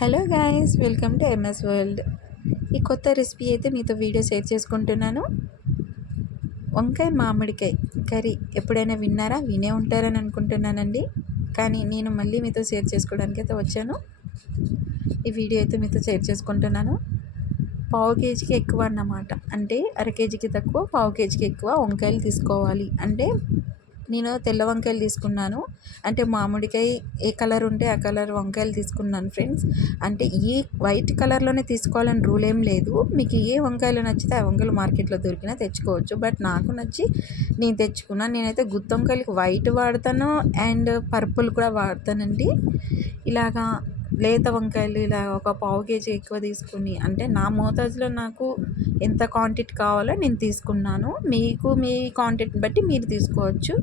Hello guys, welcome to MS world. ఈ కొత్త recipe అయితే మీతో వీడియో షేర్ చేసుకుంటున్నాను. వంకాయ మామిడికాయ కర్రీ ఎప్పుడైనా విన్నారా? వినే ఉంటారని అనుకుంటున్నానండి. కానీ నేను మళ్ళీ మీతో షేర్ చేసుకోవడానికి అయితే వచ్చాను. ఈ వీడియో అయితే మీతో షేర్ చేసుకుంటున్నాను. పావు కేజీకి ఎక్కువ అన్నమాట. అంటే అర కేజీకి తక్కువ, పావు కేజీకి ఎక్కువ వంకాయలు తీసుకోవాలి. అంటే నేను తెల్ల వంకాయలు తీసుకున్నాను. అంటే మామిడికాయ ఏ కలర్ ఉంటే ఆ కలర్ వంకాయలు తీసుకున్నాను ఫ్రెండ్స్. అంటే ఈ వైట్ కలర్లోనే తీసుకోవాలని రూల్ ఏం లేదు. మీకు ఏ వంకాయలు నచ్చితే ఆ వంకాయలు మార్కెట్లో దొరికినా తెచ్చుకోవచ్చు. బట్ నాకు నచ్చి నేను తెచ్చుకున్నాను. నేనైతే గుత్తి వంకాయలకి వైట్ వాడతాను అండ్ పర్పుల్ కూడా వాడతానండి. ఇలాగా లేత వంకాయలు ఇలా ఒక పావు కేజీ ఎక్కువ తీసుకుని, అంటే నా మోతాజులో నాకు ఎంత క్వాంటిటీ కావాలో నేను తీసుకున్నాను. మీకు మీ క్వాంటిటీని బట్టి మీరు తీసుకోవచ్చు.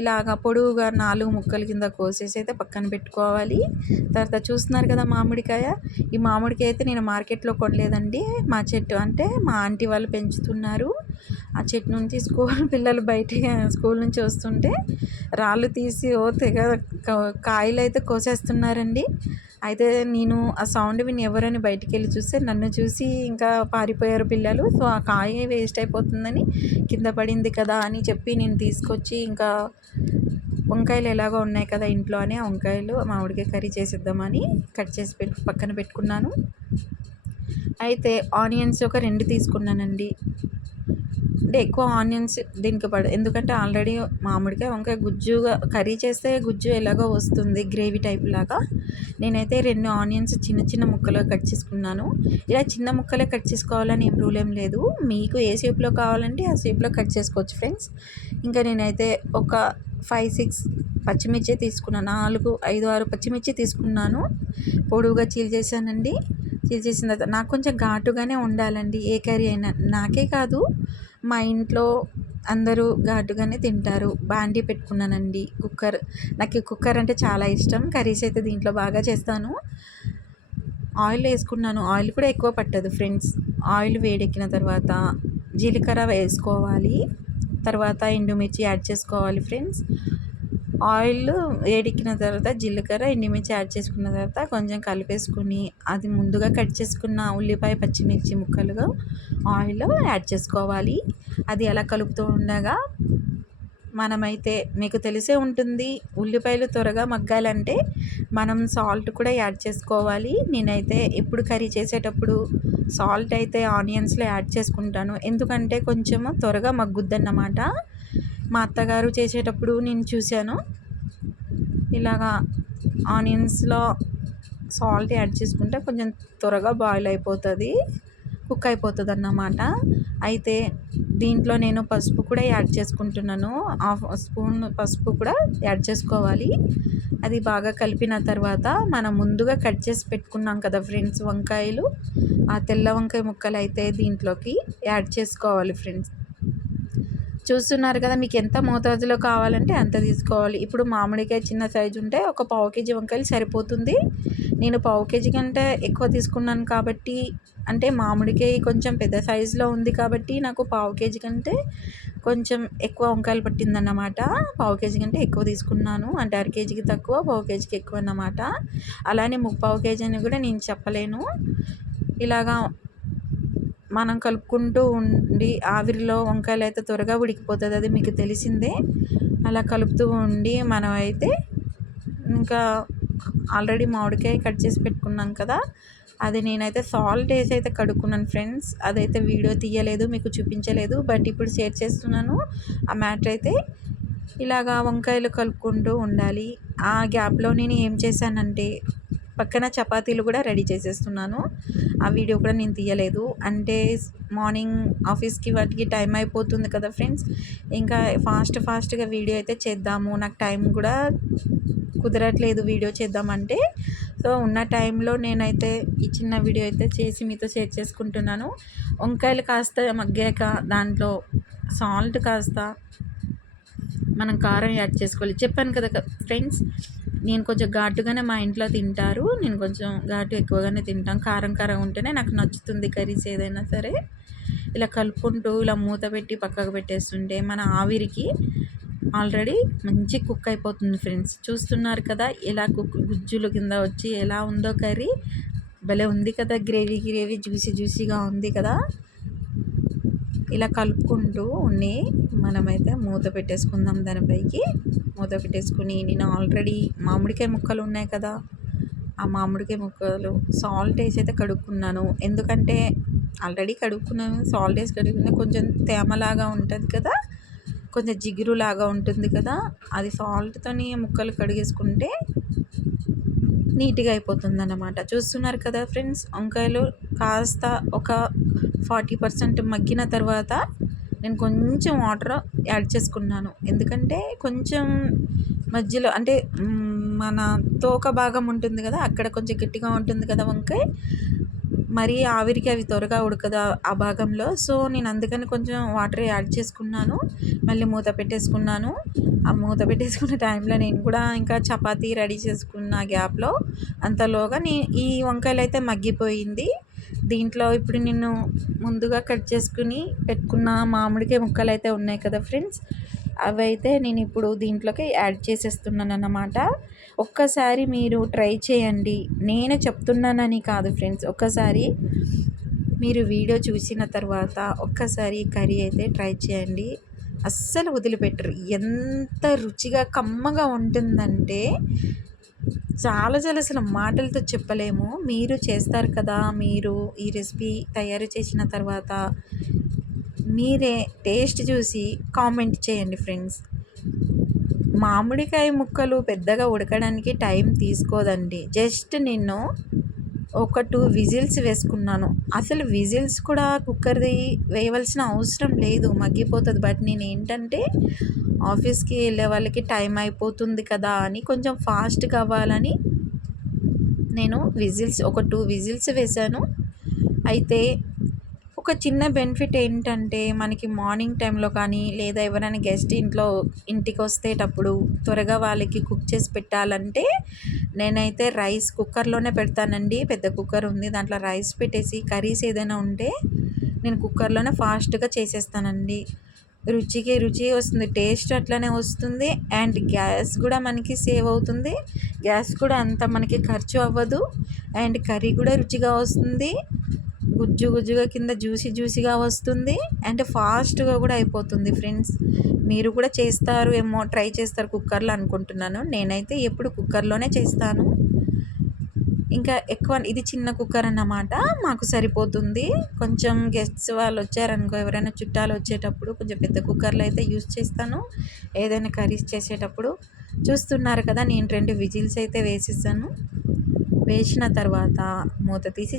ఇలాగ పొడవుగా 4 ముక్కల కింద కోసేసి అయితే పక్కన పెట్టుకోవాలి. తర్వాత చూస్తున్నారు కదా మామిడికాయ. ఈ మామిడికాయ అయితే నేను మార్కెట్లో కొనలేదండి. మా చెట్టు అంటే మా ఆంటీ వాళ్ళు పెంచుతున్నారు. ఆ చెట్టు నుంచి పిల్లలు బయటికి స్కూల్ నుంచి వస్తుంటే రాళ్ళు తీసి తెగ కాయలు అయితే కోసేస్తున్నారండి. అయితే నేను ఆ సౌండ్ విని ఎవరని బయటికి వెళ్ళి చూస్తే నన్ను చూసి ఇంకా పారిపోయారు పిల్లలు. సో ఆ కాయ వేస్ట్ అయిపోతుందని, కింద పడింది కదా అని చెప్పి నేను తీసుకొచ్చి, ఇంకా వంకాయలు ఎలాగో ఉన్నాయి కదా ఇంట్లో అని ఆ వంకాయలు మామిడికాయ కర్రీ చేసేద్దామని కట్ చేసి పక్కన పెట్టుకున్నాను. అయితే ఆనియన్స్ ఒక 2 తీసుకున్నానండి. అంటే ఎక్కువ ఆనియన్స్ దీనికి ఎందుకంటే ఆల్రెడీ మామిడికాయ వంకాయ గుజ్జుగా కర్రీ చేస్తే గుజ్జు ఎలాగో వస్తుంది గ్రేవీ టైప్ లాగా. నేనైతే 2 ఆనియన్స్ చిన్న చిన్న ముక్కలుగా కట్ చేసుకున్నాను. ఇలా చిన్న ముక్కలే కట్ చేసుకోవాలని ఏం రూల్ ఏం లేదు. మీకు ఏ షేప్లో కావాలంటే ఆ షేప్లో కట్ చేసుకోవచ్చు ఫ్రెండ్స్. ఇంకా నేనైతే ఒక 5-6 పచ్చిమిర్చి తీసుకున్నాను. 4-5-6 పచ్చిమిర్చి తీసుకున్నాను. పొడవుగా చీల్చేసానండి. చీల్చేసిన తర్వాత నాకు కొంచెం ఘాటుగానే ఉండాలండి ఏ కర్రీ అయినా. నాకే కాదు, మా ఇంట్లో అందరూ ఘాటుగానే తింటారు. బాండీ పెట్టుకున్నానండి, కుక్కర్. నాకు ఈ కుక్కర్ అంటే చాలా ఇష్టం. కర్రీస్ అయితే దీంట్లో బాగా చేస్తాను. ఆయిల్ వేసుకున్నాను. ఆయిల్ కూడా ఎక్కువ పట్టదు ఫ్రెండ్స్. ఆయిల్ వేడెక్కిన తర్వాత జీలకర్ర వేసుకోవాలి. తర్వాత ఎండుమిర్చి యాడ్ చేసుకోవాలి ఫ్రెండ్స్. ఆయిల్ వేడెక్కిన తర్వాత జీలకర్ర, ఎండుమిర్చి యాడ్ చేసుకున్న తర్వాత కొంచెం కలిపేసుకుని, అది ముందుగా కట్ చేసుకున్న ఉల్లిపాయ, పచ్చిమిర్చి ముక్కలుగా ఆయిల్లో యాడ్ చేసుకోవాలి. అది అలా కలుపుతూ ఉండగా మనమైతే మీకు తెలిసే ఉంటుంది, ఉల్లిపాయలు త్వరగా మగ్గాలంటే మనం సాల్ట్ కూడా యాడ్ చేసుకోవాలి. నేనైతే ఎప్పుడు కర్రీ చేసేటప్పుడు సాల్ట్ అయితే ఆనియన్స్లో యాడ్ చేసుకుంటాను. ఎందుకంటే కొంచెము త్వరగా మగ్గుద్దన్నమాట. మా అత్తగారు చేసేటప్పుడు నేను చూశాను. ఇలాగా ఆనియన్స్లో సాల్ట్ యాడ్ చేసుకుంటే కొంచెం త్వరగా బాయిల్ అయిపోతుంది, కుక్ అయిపోతుంది అన్నమాట. అయితే దీంట్లో నేను పసుపు కూడా యాడ్ చేసుకుంటున్నాను. 1/2 స్పూన్ పసుపు కూడా యాడ్ చేసుకోవాలి. అది బాగా కలిపిన తర్వాత మనం ముందుగా కట్ చేసి పెట్టుకున్నాం కదా ఫ్రెండ్స్ వంకాయలు, ఆ తెల్ల వంకాయ ముక్కలు అయితే దీంట్లోకి యాడ్ చేసుకోవాలి ఫ్రెండ్స్. చూస్తున్నారు కదా, మీకు ఎంత మోతాదులో కావాలంటే అంత తీసుకోవాలి. ఇప్పుడు మామిడికాయ చిన్న సైజు ఉంటే ఒక పావు కేజీ వంకాయలు సరిపోతుంది. నేను పావు కేజీ కంటే ఎక్కువ తీసుకున్నాను కాబట్టి, అంటే మామిడికాయ కొంచెం పెద్ద సైజులో ఉంది కాబట్టి నాకు పావు కేజీ కంటే కొంచెం ఎక్కువ వంకాయలు పట్టిందన్నమాట. పావు కేజీ కంటే ఎక్కువ తీసుకున్నాను. అంటే అర కేజీకి తక్కువ, పావు కేజీకి ఎక్కువ అన్నమాట. అలానే ముప్పావు కేజీ అని కూడా నేను చెప్పలేను. ఇలాగా మనం కలుపుకుంటూ ఉండి, ఆవిరిలో వంకాయలు అయితే త్వరగా ఉడికిపోతుంది, అది మీకు తెలిసిందే. అలా కలుపుతూ ఉండి మనం అయితే ఇంకా ఆల్రెడీ మామిడికాయ కట్ చేసి పెట్టుకున్నాం కదా, అది నేనైతే సాల్ట్ వేసి అయితే కడుక్కున్నాను ఫ్రెండ్స్. అదైతే వీడియో తీయలేదు, మీకు చూపించలేదు, బట్ ఇప్పుడు షేర్ చేస్తున్నాను ఆ మ్యాటర్ అయితే. ఇలాగా వంకాయలు కలుపుకుంటూ ఉండాలి. ఆ గ్యాప్లో నేను ఏం చేశానంటే పక్కన చపాతీలు కూడా రెడీ చేసేస్తున్నాను. ఆ వీడియో కూడా నేను తీయలేదు. అంటే మార్నింగ్ ఆఫీస్కి వాటికి టైం అయిపోతుంది కదా ఫ్రెండ్స్. ఇంకా ఫాస్ట్గా వీడియో అయితే చేద్దాము, నాకు టైం కూడా కుదరట్లేదు వీడియో చేద్దామంటే. సో ఉన్న టైంలో నేనైతే ఈ చిన్న వీడియో అయితే చేసి మీతో షేర్ చేసుకుంటున్నాను. వంకాయలు కాస్త మగ్గాక దాంట్లో సాల్ట్ కాస్త మనం కారం యాడ్ చేసుకోవాలి. చెప్పాను కదా ఫ్రెండ్స్, నేను కొంచెం ఘాటుగానే మా ఇంట్లో తింటారు. నేను కొంచెం ఘాటు ఎక్కువగానే తింటాను. కారం ఉంటేనే నాకు నచ్చుతుంది కర్రీస్ ఏదైనా సరే. ఇలా కలుపుకుంటూ ఇలా మూత పెట్టి పక్కకు పెట్టేస్తుంటే మన ఆవిరికి ఆల్రెడీ మంచి కుక్ అయిపోతుంది ఫ్రెండ్స్. చూస్తున్నారు కదా ఎలా గుజ్జులు కింద వచ్చి ఎలా ఉందో కర్రీ. భలే ఉంది కదా, గ్రేవీ గ్రేవీ జ్యూసీ జ్యూసీగా ఉంది కదా. ఇలా కలుపుకుంటూ ఉండి మనమైతే మూత పెట్టేసుకుందాం. దానిపైకి మూత పెట్టేసుకుని నేను ఆల్రెడీ మామిడికాయ ముక్కలు ఉన్నాయి కదా, ఆ మామిడికాయ ముక్కలు సాల్ట్ వేసి అయితే కడుక్కున్నాను. ఎందుకంటే ఆల్రెడీ కడుక్కున్నాను, సాల్ట్ వేసి కడుక్కున్నా కొంచెం తేమలాగా ఉంటుంది కదా, కొంచెం జిగురులాగా ఉంటుంది కదా, అది సాల్ట్తోని ముక్కలు కడిగేసుకుంటే నీట్గా అయిపోతుంది అన్నమాట. చూస్తున్నారు కదా ఫ్రెండ్స్, వంకాయలు కాస్త ఒక 40% మగ్గిన తర్వాత నేను కొంచెం వాటర్ యాడ్ చేసుకున్నాను. ఎందుకంటే కొంచెం మధ్యలో అంటే మన తోక భాగం ఉంటుంది కదా, అక్కడ కొంచెం గట్టిగా ఉంటుంది కదా వంకాయ, మరీ ఆవిరికి అవి త్వరగా ఉడకదా ఆ భాగంలో. సో నేను అందుకని కొంచెం వాటర్ యాడ్ చేసుకున్నాను, మళ్ళీ మూత పెట్టేసుకున్నాను. ఆ మూత పెట్టేసుకున్న టైంలో నేను కూడా ఇంకా చపాతీ రెడీ చేసుకున్న గ్యాప్లో అంతలోగా ఈ వంకాయలు అయితే మగ్గిపోయింది. దీంట్లో ఇప్పుడు నేను ముందుగా కట్ చేసుకుని పెట్టుకున్న మామిడికాయ ముక్కలు అయితే ఉన్నాయి కదా ఫ్రెండ్స్, అవైతే నేను ఇప్పుడు దీంట్లోకి యాడ్ చేసేస్తున్నాను అన్నమాట. ఒక్కసారి మీరు ట్రై చేయండి, నేను చెప్తున్నానని కాదు ఫ్రెండ్స్. ఒక్కసారి మీరు వీడియో చూసిన తర్వాత ఒక్కసారి కర్రీ అయితే ట్రై చేయండి, అస్సలు వదిలిపెట్టరు. ఎంత రుచిగా కమ్మగా ఉంటుందంటే చాలా చాలా అసలు మాటలతో చెప్పలేము. మీరు చేస్తారు కదా, మీరు ఈ రెసిపీ తయారు చేసిన తర్వాత మీరే టేస్ట్ చూసి కామెంట్ చేయండి ఫ్రెండ్స్. మామిడికాయ ముక్కలు పెద్దగా ఉడకడానికి టైం తీసుకోదండి. జస్ట్ నేను ఒక 2 విజిల్స్ వేసుకున్నాను. అసలు విజిల్స్ కూడా కుక్కర్ది వేయవలసిన అవసరం లేదు, మగ్గిపోతుంది. బట్ నేను ఏంటంటే ఆఫీస్కి వెళ్ళే వాళ్ళకి టైం అయిపోతుంది కదా అని కొంచెం ఫాస్ట్ కావాలని నేను ఒక 2 విజిల్స్ వేశాను. అయితే ఒక చిన్న బెనిఫిట్ ఏంటంటే మనకి మార్నింగ్ టైంలో కానీ లేదా ఎవరైనా గెస్ట్ ఇంటికి వస్తేటప్పుడు త్వరగా వాళ్ళకి కుక్ చేసి పెట్టాలంటే నేనైతే రైస్ కుక్కర్లోనే పెడతానండి. పెద్ద కుక్కర్ ఉంది, దాంట్లో రైస్ పెట్టేసి కర్రీస్ ఏదైనా ఉంటే నేను కుక్కర్లోనే ఫాస్ట్గా చేసేస్తానండి. రుచికి రుచి వస్తుంది, టేస్ట్ అట్లనే వస్తుంది, అండ్ గ్యాస్ కూడా మనకి సేవ్ అవుతుంది. గ్యాస్ కూడా అంత మనకి ఖర్చు అవ్వదు, అండ్ కర్రీ కూడా రుచిగా వస్తుంది, గుజ్జు గుజ్జుగా కింద జ్యూసీ జ్యూసీగా వస్తుంది, అండ్ ఫాస్ట్గా కూడా అయిపోతుంది ఫ్రెండ్స్. మీరు కూడా చేస్తారు ఏమో, ట్రై చేస్తారు కుక్కర్లో అనుకుంటున్నాను. నేనైతే ఎప్పుడు కుక్కర్లోనే చేస్తాను. ఇంకా ఎక్కువ ఇది చిన్న కుక్కర్ అన్నమాట, మాకు సరిపోతుంది. కొంచెం గెస్ట్స్ వాళ్ళు వచ్చారనుకో, ఎవరైనా చుట్టాలు వచ్చేటప్పుడు కొంచెం పెద్ద కుక్కర్లో అయితే యూజ్ చేస్తాను ఏదైనా కర్రీస్ చేసేటప్పుడు. చూస్తున్నారు కదా, నేను 2 విజిల్స్ అయితే వేసేసాను. వేసిన తర్వాత మూత తీసి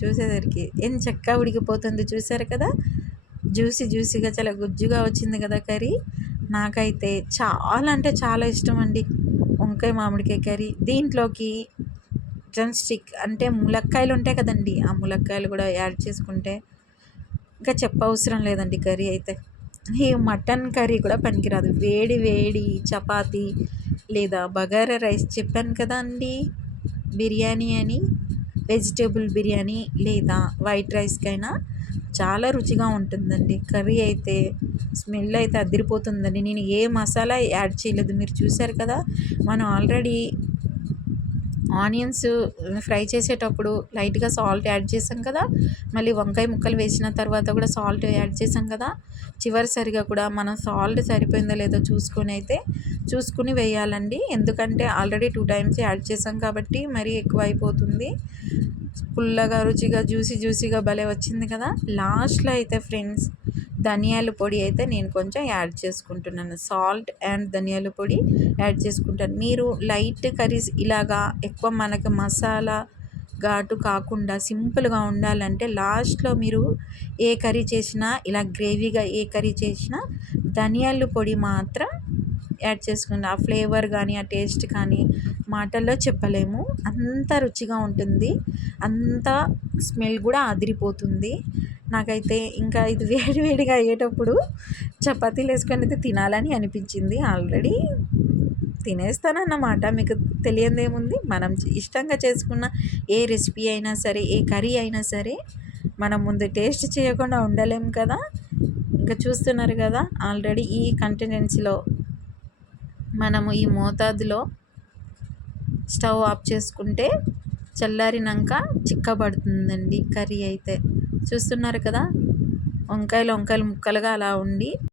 చూసేసరికి ఏం చక్కగా ఉడికిపోతుంది. చూసారు కదా, జ్యూసీ జ్యూసీగా చాలా గుజ్జుగా వచ్చింది కదా కర్రీ. నాకైతే చాలా అంటే చాలా ఇష్టం అండి వంకాయ మామిడికాయ కర్రీ. దీంట్లోకి డ్రమ్ స్టిక్ అంటే ములక్కాయలు ఉంటాయి కదండి, ఆ ములక్కాయలు కూడా యాడ్ చేసుకుంటే ఇంకా చెప్పవసరం లేదండి కర్రీ అయితే. ఈ మటన్ కర్రీ కూడా పనికిరాదు, వేడి వేడి చపాతీ లేదా బగారా రైస్, చెప్పాను కదా అండి, బిర్యానీ అని, వెజిటేబుల్ బిర్యానీ లేదా వైట్ రైస్కైనా చాలా రుచిగా ఉంటుందండి. కర్రీ అయితే స్మెల్ అయితే అదిరిపోతుందండి. నేను ఏ మసాలా యాడ్ చేయలేదు, మీరు చూసారు కదా. మనం ఆల్రెడీ ఆనియన్స్ ఫ్రై చేసేటప్పుడు లైట్గా సాల్ట్ యాడ్ చేసాం కదా, మళ్ళీ వంకాయ ముక్కలు వేసిన తర్వాత కూడా సాల్ట్ యాడ్ చేసాం కదా. చివరిసరిగా కూడా మనం సాల్ట్ సరిపోయిందో లేదో చూసుకుని వేయాలండి. ఎందుకంటే ఆల్రెడీ 2 టైమ్స్ యాడ్ చేసాం కాబట్టి మరీ ఎక్కువ అయిపోతుంది. పుల్లగా రుచిగా జ్యూసీగా భలే వచ్చింది కదా. లాస్ట్లో అయితే ఫ్రెండ్స్ ధనియాల పొడి అయితే నేను కొంచెం యాడ్ చేసుకుంటున్నాను, సాల్ట్ అండ్ ధనియాల పొడి యాడ్ చేసుకుంటాను. మీరు లైట్ కర్రీస్ ఇలాగా ఎక్కువ మనకు మసాలా ఘాటు కాకుండా సింపుల్గా ఉండాలంటే లాస్ట్లో మీరు ఏ కర్రీ చేసినా, ఇలా గ్రేవీగా ఏ కర్రీ చేసినా ధనియాల పొడి మాత్రం యాడ్ చేసుకుని ఆ ఫ్లేవర్ కానీ ఆ టేస్ట్ కానీ మాటల్లో చెప్పలేము, అంత రుచిగా ఉంటుంది, అంత స్మెల్ కూడా అదిరిపోతుంది. నాకైతే ఇంకా ఇది వేడిగా అయ్యేటప్పుడు చపాతీలు వేసుకొని అయితే తినాలని అనిపించింది. ఆల్రెడీ తినేస్తానన్నమాట, మీకు తెలియదేముంది. మనం ఇష్టంగా చేసుకున్న ఏ రెసిపీ అయినా సరే, ఏ కర్రీ అయినా సరే మనం ముందు టేస్ట్ చేయకుండా ఉండలేం కదా. ఇంకా చూస్తున్నారు కదా, ఆల్రెడీ ఈ కంటెనెన్సీలో మనము ఈ మోతాదులో స్టవ్ ఆఫ్ చేసుకుంటే చల్లారినాక చిక్కబడుతుందండి కర్రీ అయితే. చూస్తున్నారు కదా, వంకాయలు ముక్కలుగా అలా ఉండి